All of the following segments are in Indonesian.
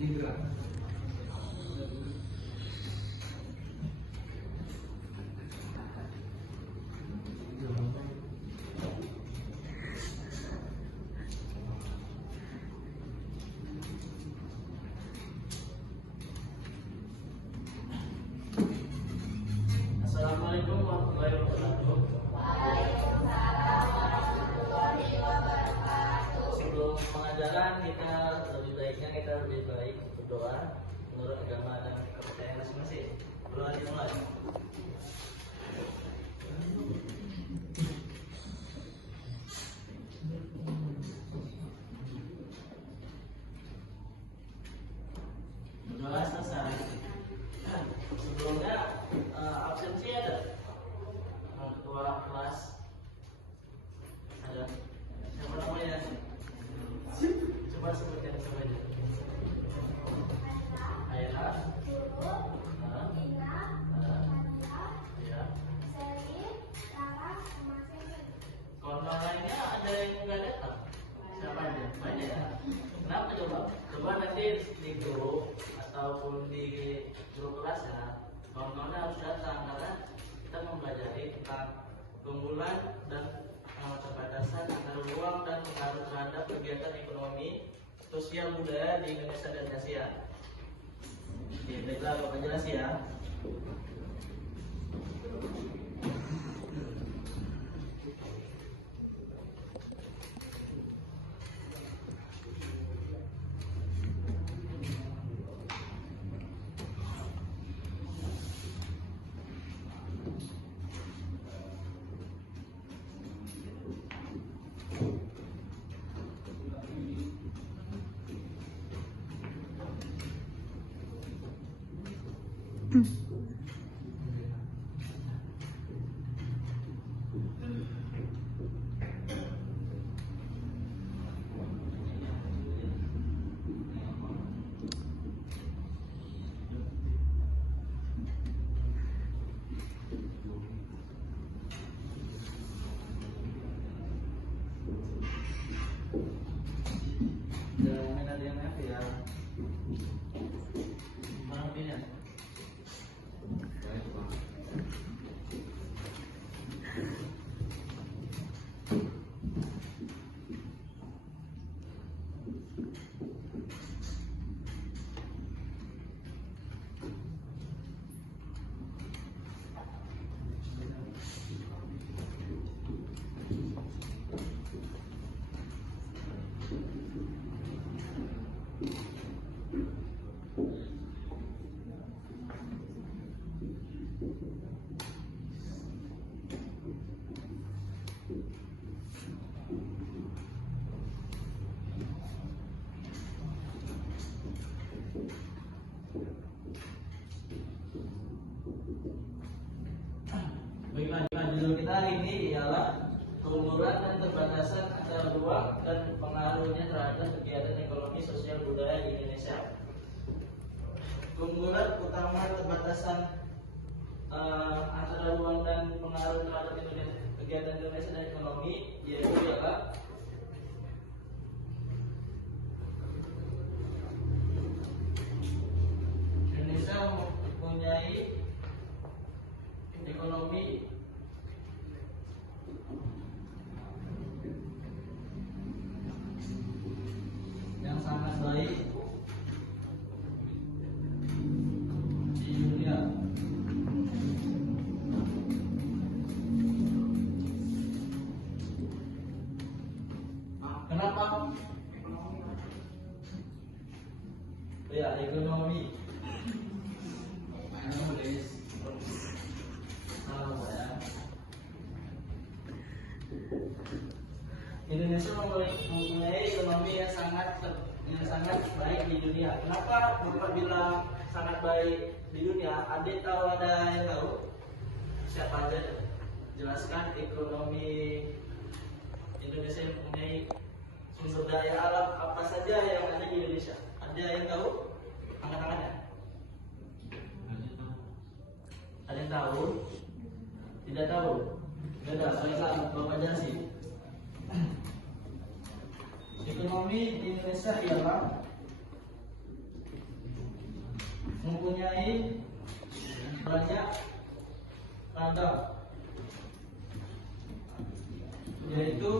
Assalamualaikum warahmatullahi wabarakatuh. Waalaikumsalam warahmatullahi wabarakatuh. Sebelum pengajaran kita lebih baik berdoa menurut agama dan kepercayaan masing-masing. Berdoa dimulai. Berdoa selesai. Sebelumnya absensi ada. Ketua kelas ada. Siapa namanya? Coba sebutkan semuanya. Ayla, ya. Kawan-kawan lainnya ada yang nggak datang? Siapa aja? Banyak ya. Kenapa coba? Coba nanti di grup ataupun di grup kelas ya. Kawan-kawan harus datang karena kita mempelajari tentang keunggulan dan keterbatasan antara ruang dan pengaruh terhadap kegiatan ekonomi, sosial, budaya di Indonesia dan Asia. Oke, baiklah, Bapak jelas ya. Jangan ada yang apa ya? Mana pilih? Baiklah, judul kita hari ini ialah keunggulan dan keterbatasan antara ruang dan pengaruhnya terhadap kegiatan ekonomi, sosial, budaya di Indonesia. Keunggulan utama keterbatasan antara ruang dan pengaruh terhadap kegiatan Indonesia dan ekonomi yaitu ialah Indonesia mempunyai ekonomi yang sangat baik di dunia. Kenapa? Ya, ekonomi. Indonesia mempunyai ekonomi yang sangat baik di dunia. Kenapa Bapak bilang sangat baik di dunia? Adik tahu, ada yang tahu? Siapa aja? Jelaskan ekonomi Indonesia yang mempunyai sumber daya alam apa saja yang ada di Indonesia. Ada yang tahu? Angkat tangannya. Ada yang tahu? Tidak tahu? Tidak ada. Baiklah, Bapak jelasin. Ekonomi di Indonesia ialah mempunyai banyak ragam, yaitu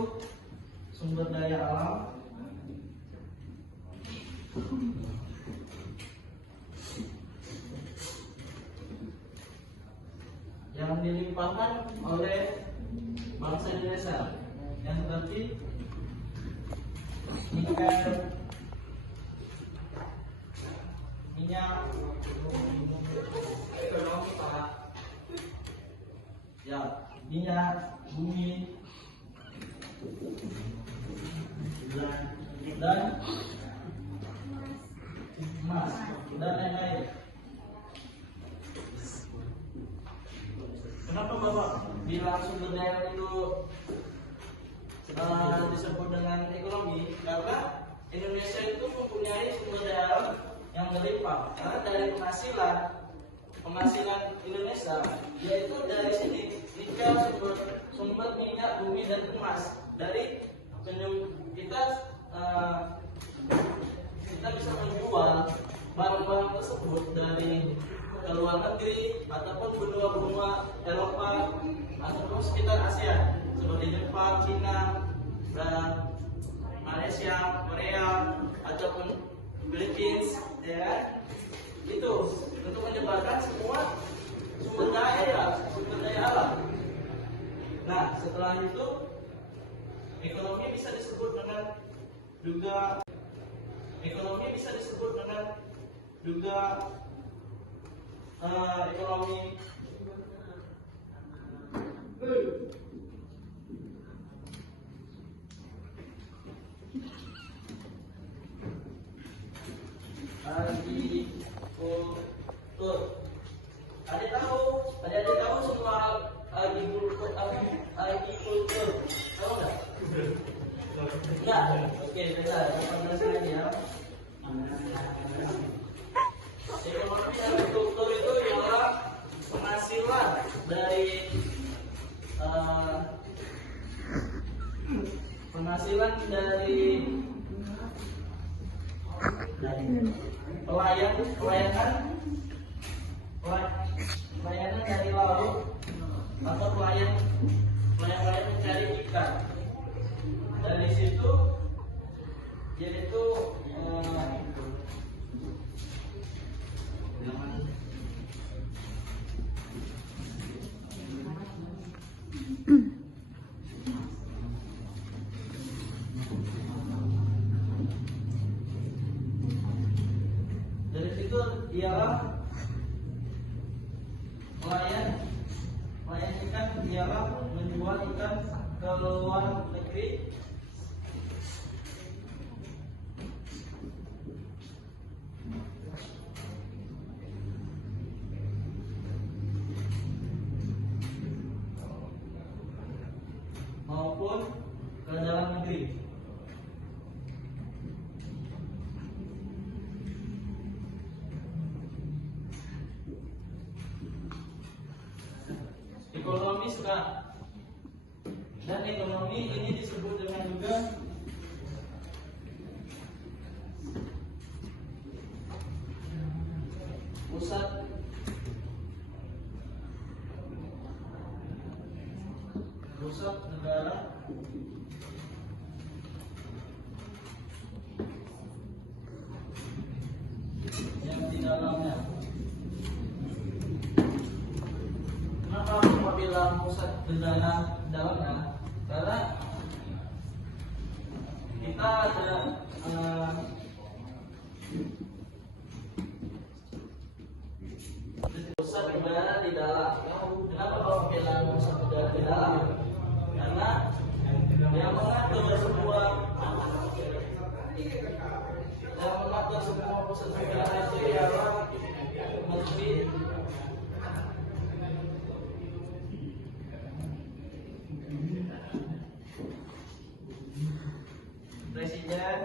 sumber daya alam, yang dilimpahkan oleh bangsa Indonesia, yang seperti nikel, minyak, ekonomi Pak, ya minyak bumi dan emas dan lain-lain. Kenapa Bapak bilang sumber daya itu disebut dengan ekonomi? Karena Indonesia itu mempunyai sumber daya alam yang berlimpah. Karena dari penghasilan Indonesia, yaitu dari sini nikel, sumber minyak bumi dan emas. Dari kita bisa menjual barang-barang tersebut dari ke luar negeri ataupun benua-benua Eropa ataupun sekitar Asia seperti Jepang, Cina, dan Malaysia, Korea ataupun Philippines, ya. Itu untuk menyebarkan semua sumber daya alam. Nah, setelah itu ekonomi bisa disebut dengan juga ekonomi agrikultur. Adik tahu semua agrikultur? Tahu nggak? Enggak. Oke, bentar. Penjelasan ya. Ekonomi agrikultur itu ialah penghasilan pelayanan dari laut atau pelayan mencari ikan. Dari situ yaitu ialah pelayan ikan ialah menjual ikan ke luar negeri maupun ke dalam negeri. Ekonomi sekarang, dan ekonomi ini disebut dengan juga pusat negara yang di dalamnya. Kenapa Bapak bilang pusat negara dalamnya? Karena kita ada pusat negara di dalam. Kenapa Bapak bilang pusat negara di dalam? Karena yang mengatur semua pusat negara itu ialah menteri presiden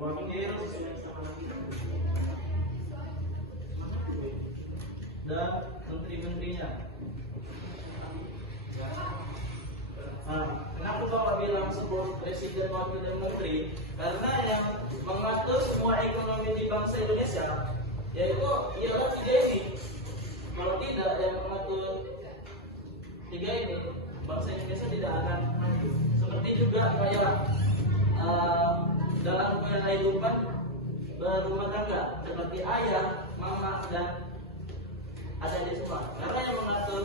wakil dan menteri-menterinya. sebut presiden, wakil, dan menteri, karena yang mengatur semua ekonomi di bangsa Indonesia yaitu ialah tiga ini. Kalau tidak yang mengatur tiga ini, bangsa Indonesia tidak akan maju. Seperti juga kayak dalam kehidupan berumah tangga, seperti ayah, mama, dan adik semua. Karena yang mengatur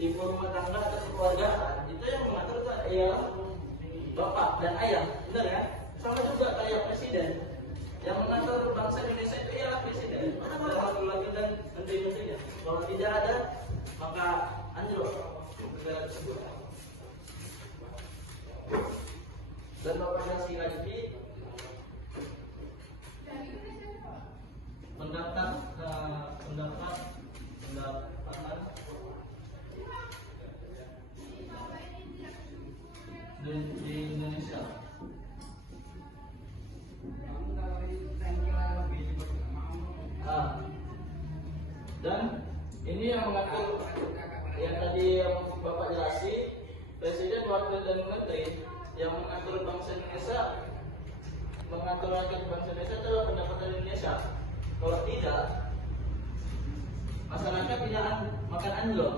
ibu rumah tangga atau keluargaan itu yang mengatur ialah bapak dan ayah, benar kan? Sama juga kayak presiden. Yang mengatur bangsa Indonesia itu ialah presiden, wakil dan menteri-menterinya. Kalau tidak ada, maka anjlok negara tersebut. Dan Bapak Nasi lagi pendaftaran di Indonesia. Dan ini yang mengatur yang tadi yang Bapak jelasi, presiden, wakil, dan menteri yang mengatur bangsa Indonesia, mengatur rakyat bangsa Indonesia adalah pendapatan Indonesia. Kalau tidak, masyarakat tidak makan anjlok,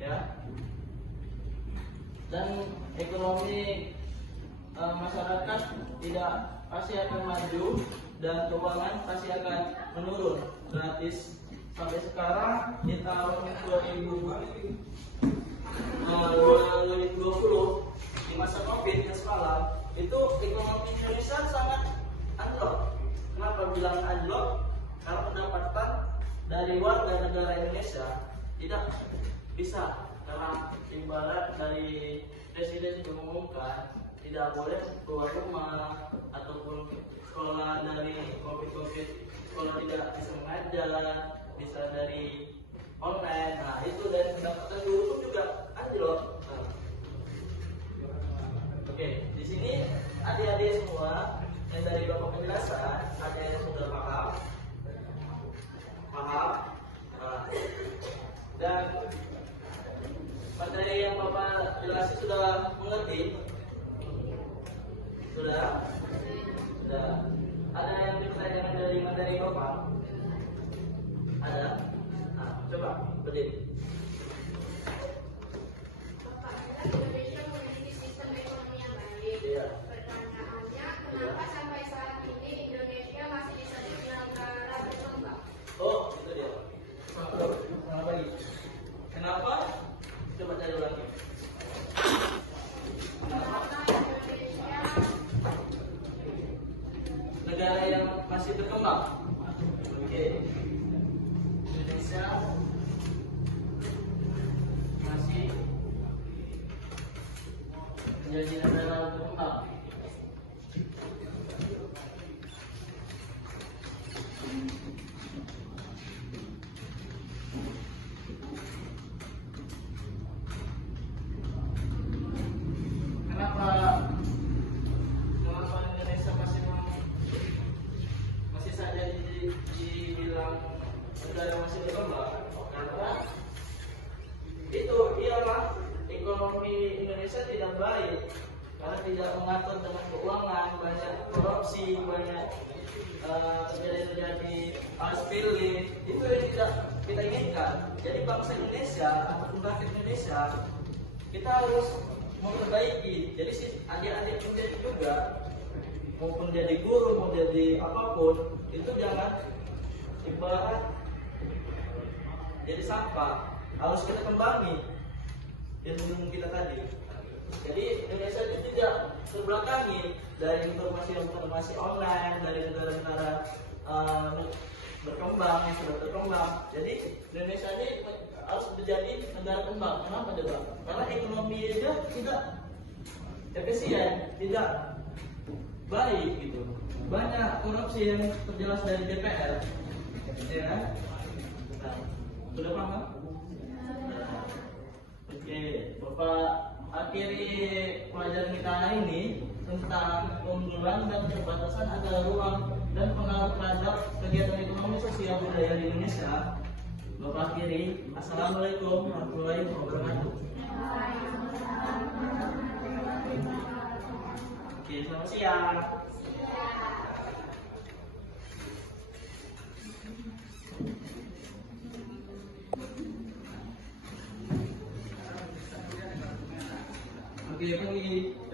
ya. Dan ekonomi masyarakat tidak pasti akan maju dan keuangan pasti akan menurun gratis. Sampai sekarang di tahun 2020 di masa Covid yang semalam itu ekonomi Indonesia sangat anjlok. Kenapa bilang anjlok? Karena pendapatan dari warga negara Indonesia tidak bisa, karena ibarat dari presiden itu mengumumkan tidak boleh keluar rumah ataupun sekolah dari COVID, sekolah tidak bisa mengajar, bisa dari online. Nah itu dari pendapatan guru pun juga anjlok. Oke, di sini adik-adik semua yang dari Bapak penjelasan ada yang sudah paham, dan materi yang Bapak jelaskan sudah mengerti, sudah. Ada yang dipertanyakan dari materi Bapak? Ada? Nah, coba berdiri. Indonesia memiliki sistem ekonomi yang baik. Iya. Pertanyaannya, kenapa sampai saat ini Indonesia masih bisa dibilang negara berkembang? Oh, itu dia. Kenapa lagi? Kenapa? Coba cari lagi. Karena Indonesia Negara yang masih berkembang. Oke. Indonesia masih menjadi negara berkembang. Kenapa Indonesia masih saja dibilang negara masih berkembang? Karena itu ialah ekonomi Indonesia tidak baik, karena tidak mengatur dengan keuangan, banyak korupsi, banyak terjadi spilling. Itu yang tidak kita inginkan. Jadi bangsa Indonesia ataupun rakyat Indonesia kita harus memperbaiki. Jadi si adik-adik menjadi juga, maupun jadi guru, mau jadi apapun, itu jangan ibarat jadi sampah. Harus kita kembali ilmu kita tadi. Jadi Indonesia itu tidak terbelakangi dari informasi online, dari negara-negara berkembang yang sudah berkembang. Jadi Indonesia ini harus menjadi negara kembang. Kenapa coba? Karena ekonomi aja tidak efisien, tidak baik gitu. Banyak korupsi yang terjelas dari DPR, ya kan? Nah, sudah paham? Oke, Bapak akhiri pelajaran kita hari ini tentang keunggulan dan keterbatasan antara ruang dan pengaruh terhadap kegiatan ekonomi sosial budaya di Indonesia. Bapak akhiri. Assalamualaikum warahmatullahi wabarakatuh. siang. Oke, pagi.